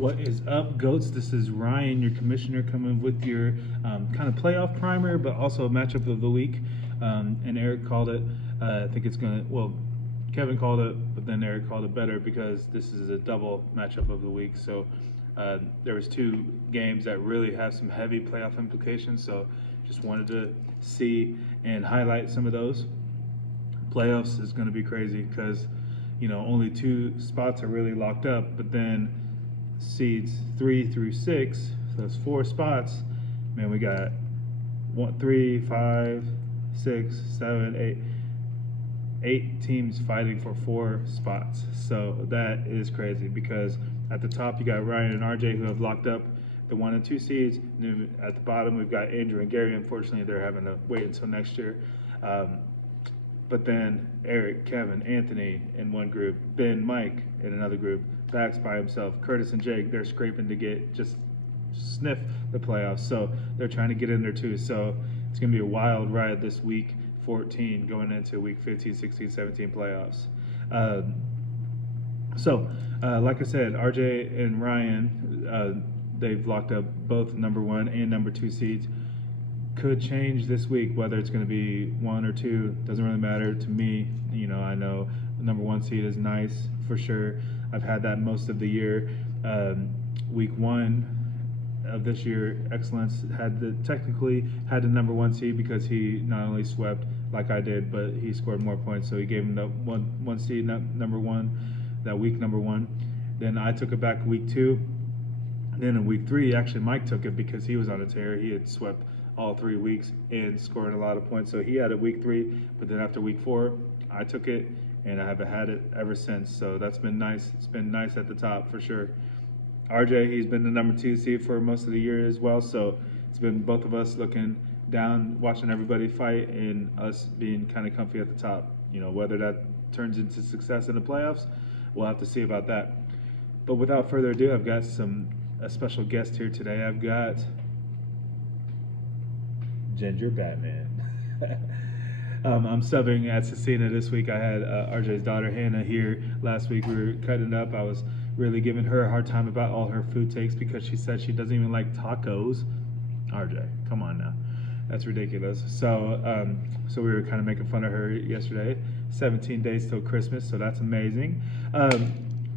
What is up, GOATs? This is Ryan, your commissioner, coming with your kind of playoff primer, but also a matchup of the week. And Eric called it. I think it's going to, well, Kevin called it, but then Eric called it better because this is a double matchup of the week. So there was two games that really have some heavy playoff implications. So just wanted to see and highlight some of those. Playoffs is going to be crazy because, you know, only two spots are really locked up, but then seeds 3 through 6, so that's 4 spots. Man, we got 1, 3, 5, 6, 7, 8 teams fighting for 4 spots. So that is crazy because at the top you got Ryan and RJ who have locked up the 1 and 2 seeds. And then at the bottom we've got Andrew and Gary. Unfortunately, they're having to wait until next year. But then Eric, Kevin, Anthony in one group, Ben, Mike in another group, Bax by himself, Curtis and Jake, they're scraping to get just sniff the playoffs. So they're trying to get in there too. So it's going to be a wild ride this week 14 going into week 15, 16, 17 playoffs. Like I said, RJ and Ryan, they've locked up both number 1 and number 2 seeds. Could change this week, whether it's going to be 1 or 2, doesn't really matter to me. You know, I know the number 1 seed is nice for sure. I've had that most of the year. Week 1 of this year, Excellence technically had the number 1 seed because he not only swept like I did, but he scored more points, so he gave him the one seed number 1, that week number 1. Then I took it back week 2. Then in week 3, actually Mike took it because he was on a tear. He had swept all 3 weeks and scoring a lot of points. So he had it week 3, but then after week 4, I took it and I haven't had it ever since. So that's been nice. It's been nice at the top for sure. RJ, he's been the number 2 seed for most of the year as well. So it's been both of us looking down, watching everybody fight, and us being kind of comfy at the top. You know, whether that turns into success in the playoffs, we'll have to see about that. But without further ado, I've got a special guest here today. I've got Ginger Batman. I'm subbing at Cecina this week. I had RJ's daughter Hannah here last week. We were cutting up. I was really giving her a hard time about all her food takes because she said she doesn't even like tacos. RJ, come on now. That's ridiculous. So we were kind of making fun of her yesterday. 17 days till Christmas, so that's amazing.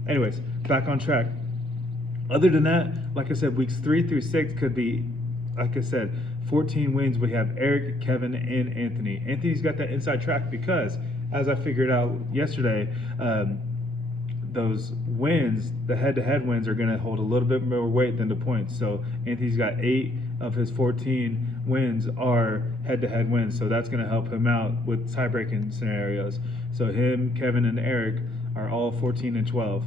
Anyways, back on track. Other than that, like I said, weeks 3 through 6 could be, like I said, 14 wins. We have Eric, Kevin, and Anthony. Anthony's got that inside track because, as I figured out yesterday, those wins, the head-to-head wins, are going to hold a little bit more weight than the points. So Anthony's got 8 of his 14 wins are head-to-head wins. So that's going to help him out with tie-breaking scenarios. So him, Kevin, and Eric are all 14 and 12.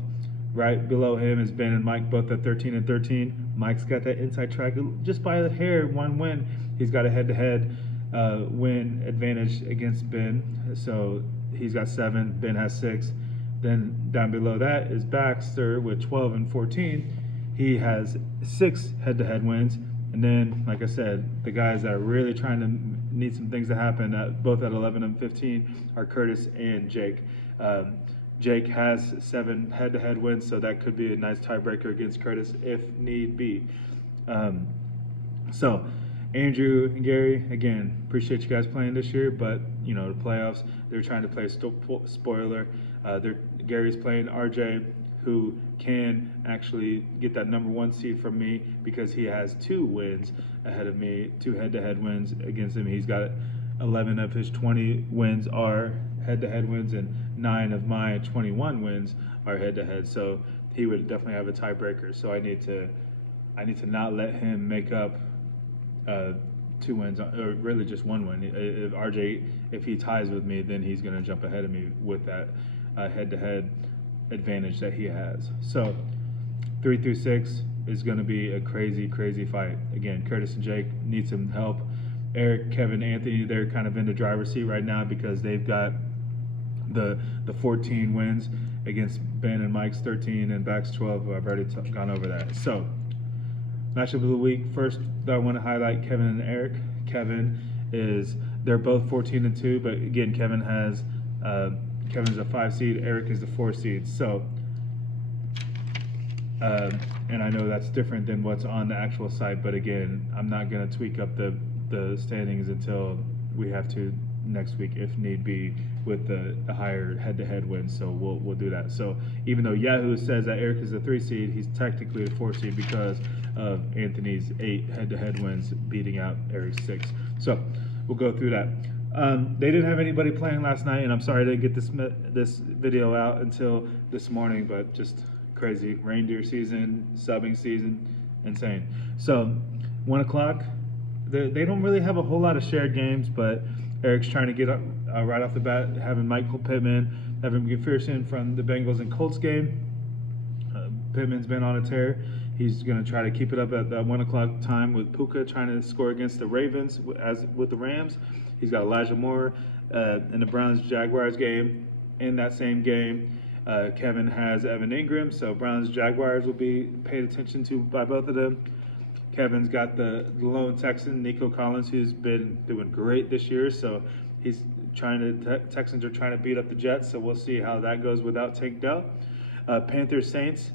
Right below him is Ben and Mike, both at 13 and 13. Mike's got that inside track just by a hair, 1 win. He's got a head-to-head win advantage against Ben. So he's got 7, Ben has 6. Then down below that is Baxter with 12 and 14. He has 6 head-to-head wins. And then, like I said, the guys that are really trying to need some things to happen, both at 11 and 15, are Curtis and Jake. Jake has 7 head-to-head wins, so that could be a nice tiebreaker against Curtis if need be. So, Andrew and Gary, again, appreciate you guys playing this year, but, you know, the playoffs, they're trying to play a spoiler. Gary's playing RJ, who can actually get that number 1 seed from me because he has 2 wins ahead of me, 2 head-to-head wins against him. He's got 11 of his 20 wins are head-to-head wins, and 9 of my 21 wins are head-to-head. So he would definitely have a tiebreaker. So I need to not let him make up 2 wins, or really just 1 win. If RJ, if he ties with me, then he's going to jump ahead of me with that head-to-head advantage that he has. So 3 through 6 is going to be a crazy, crazy fight. Again, Curtis and Jake need some help. Eric, Kevin, Anthony, they're kind of in the driver's seat right now because they've got the 14 wins against Ben and Mike's 13 and Bax 12. I've already gone over that. So matchup of the week. First, I want to highlight Kevin and Eric. They're both 14 and 2, but again, Kevin's a 5 seed. Eric is the 4 seed. So And I know that's different than what's on the actual site, but again, I'm not going to tweak up the standings until we have to next week, if need be, with the higher head-to-head wins. So we'll do that. So even though Yahoo says that Eric is a 3 seed, he's technically a 4 seed because of Anthony's 8 head-to-head wins beating out Eric's 6. So we'll go through that. They didn't have anybody playing last night, and I'm sorry I didn't get this video out until this morning, but just crazy reindeer season, subbing season, insane. So 1 o'clock, they don't really have a whole lot of shared games, but Eric's trying to get up right off the bat, having Michael Pittman, Evan McPherson from the Bengals and Colts game. Pittman's been on a tear. He's going to try to keep it up at that 1 o'clock time with Puka trying to score against the Ravens as with the Rams. He's got Elijah Moore in the Browns-Jaguars game. In that same game, Kevin has Evan Ingram, so Browns-Jaguars will be paid attention to by both of them. Kevin's got the lone Texan, Nico Collins, who's been doing great this year, so he's Texans are trying to beat up the Jets, so we'll see how that goes without Tank Dell. Panthers-Saints,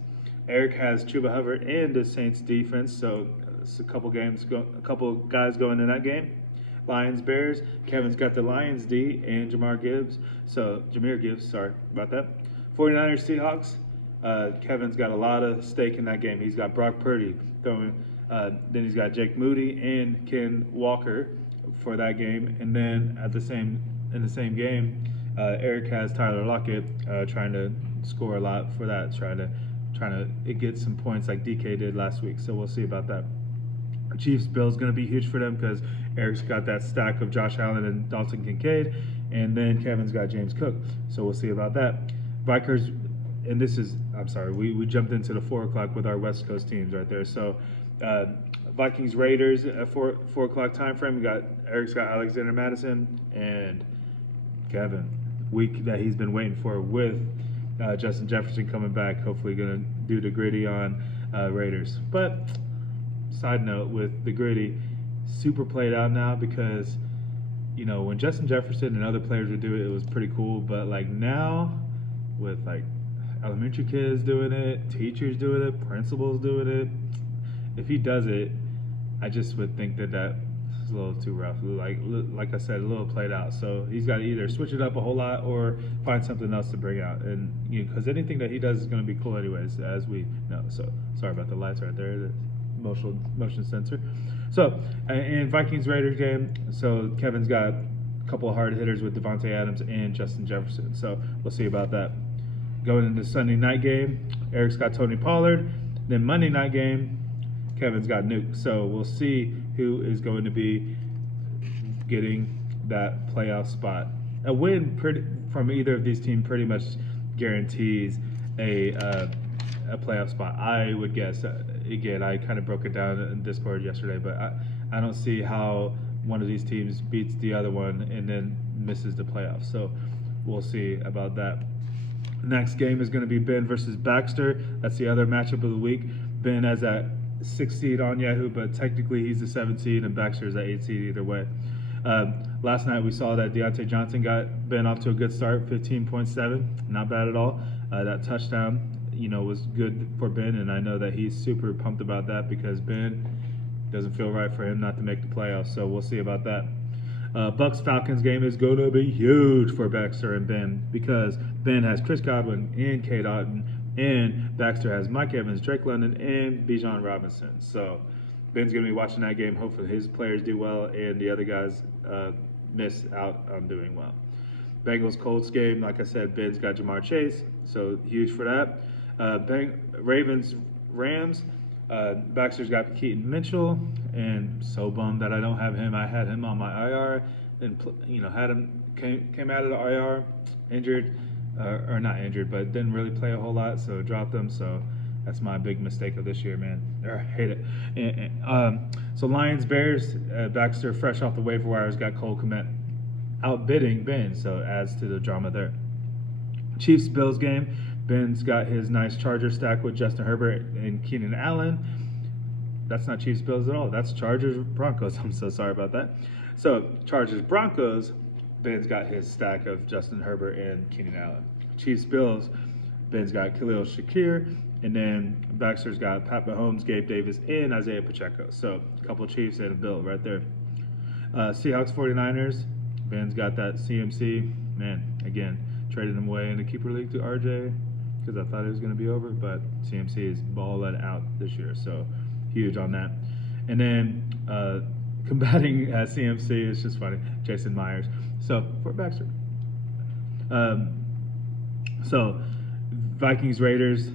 Eric has Chuba Hubbard and the Saints defense, so it's a couple guys going in that game. Lions Bears, Kevin's got the Lions D and Jameer Gibbs, sorry about that. 49ers Seahawks, Kevin's got a lot of stake in that game. He's got Brock Purdy throwing, then he's got Jake Moody and Ken Walker for that game, and then in the same game, Eric has Tyler Lockett trying to score a lot for that, trying to get some points like DK did last week. So we'll see about that. Chiefs Bills going to be huge for them because Eric's got that stack of Josh Allen and Dalton Kincaid, and then Kevin's got James Cook. So we'll see about that. Vikings, and this is, I'm sorry, we jumped into the 4 o'clock with our West Coast teams right there. So Vikings Raiders at 4 o'clock time frame. Eric's got Alexander Madison and Kevin, week that he's been waiting for with Justin Jefferson coming back. Hopefully going to do the gritty on Raiders. But side note with the gritty, super played out now because, you know, when Justin Jefferson and other players would do it, it was pretty cool. But like now, with like elementary kids doing it, teachers doing it, principals doing it, if he does it, I just would think that is a little too rough. Like I said, a little played out. So he's got to either switch it up a whole lot or find something else to bring out. And because anything that he does is going to be cool anyways, as we know. So sorry about the lights right there. The motion sensor. So in Vikings Raiders game, so Kevin's got a couple of hard hitters with Devontae Adams and Justin Jefferson. So we'll see about that. Going into Sunday night game, Eric's got Tony Pollard. Then Monday night game, Kevin's got Nuke. So we'll see who is going to be getting that playoff spot. A win from either of these teams pretty much guarantees a playoff spot. I would guess. Again, I kind of broke it down in Discord yesterday, but I don't see how one of these teams beats the other one and then misses the playoffs. So we'll see about that. Next game is going to be Ben versus Baxter. That's the other matchup of the week. Ben has that 6 seed on Yahoo, but technically he's the 7 seed and Baxter is that 8 seed either way. Last night we saw that Deontay Johnson got Ben off to a good start, 15.7, not bad at all. That touchdown, was good for Ben, and I know that he's super pumped about that because Ben doesn't feel right for him not to make the playoffs, so we'll see about that. Bucks-Falcons game is going to be huge for Baxter and Ben because Ben has Chris Godwin and Cade Otton, and Baxter has Mike Evans, Drake London, and Bijan Robinson. So Ben's going to be watching that game. Hopefully his players do well and the other guys miss out on doing well. Bengals-Colts game, like I said, Ben's got Jamar Chase, so huge for that. Ravens-Rams, Baxter's got Keaton Mitchell, and so bummed that I don't have him. I had him on my IR, and had him came out of the IR, injured, or not injured, but didn't really play a whole lot, so dropped him. So that's my big mistake of this year, man. I hate it. So Lions-Bears, Baxter fresh off the waiver wires got Cole Kmet outbidding Ben, so adds to the drama there. Chiefs-Bills game. Ben's got his nice Charger stack with Justin Herbert and Keenan Allen. That's not Chiefs-Bills at all. That's Chargers-Broncos. I'm so sorry about that. So Chargers-Broncos, Ben's got his stack of Justin Herbert and Keenan Allen. Chiefs-Bills, Ben's got Khalil Shakir And then Baxter's got Pat Mahomes, Gabe Davis, and Isaiah Pacheco. So a couple Chiefs and a Bill right there. Seahawks 49ers. Ben's got that CMC. Man, again, traded him away in the keeper league to RJ because I thought it was going to be over, but CMC is balling out this year. So huge on that. And then combating CMC is just funny. Jason Myers. So for Baxter. So Vikings Raiders.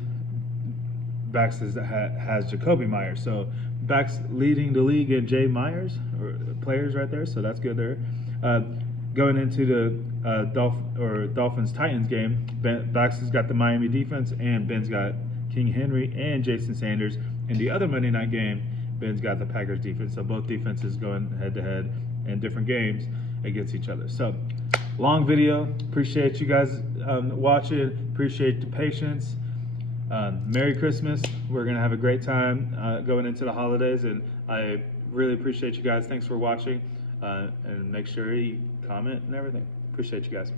Bax has Jacoby Myers. So Bax leading the league in Jay Myers or players right there. So that's good there. Going into the Dolphins Titans game, Bax has got the Miami defense, and Ben's got King Henry and Jason Sanders. In the other Monday night game, Ben's got the Packers defense. So both defenses going head to head in different games against each other. So long video. Appreciate you guys watching. Appreciate the patience. Merry Christmas. We're going to have a great time going into the holidays, and I really appreciate you guys. Thanks for watching, and make sure you comment and everything. Appreciate you guys.